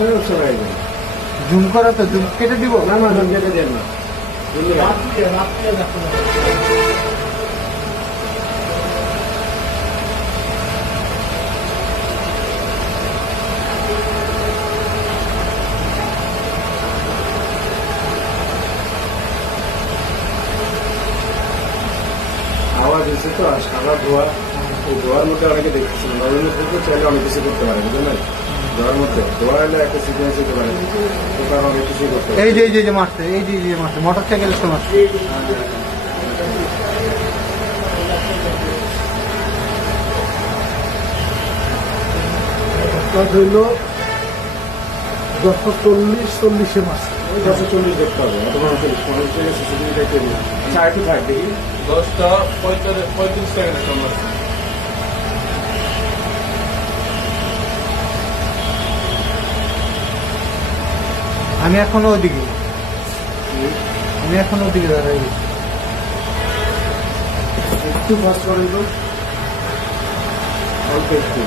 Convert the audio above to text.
সমস্যা হয়ে যাবে। জুম করা তো জুম কেটে দিব না না জুম কেটে দেন না। আওয়াজ এসে তো আর সাদা ধোয়া, এই ধোয়ার মধ্যে অনেকে দেখতেছিল নবীন থেকে চাইলে অনেক কিছু করতে পারে, বুঝলেন? ধোয়ার মধ্যে ধোয়া এলে একটা সিকুয়েন্স হতে পারে, তো তার অনেক কিছুই করতে পারে। এই যে মারছে, এই যে মারছে মোটর সাইকেলের সময় মারছে। হইল 10:40 মাস। ওই 10:40 দেখতে হবে, অথবা 40 থেকে সিসিটিভি দেখতে হবে। আচ্ছা একটু থাক দেখি। 10:35 সেকেন্ডের সময়। আমি এখনো ওদিকে দাঁড়াই গেছি। একটু ফাস্ট করেন তো, অল্প একটু।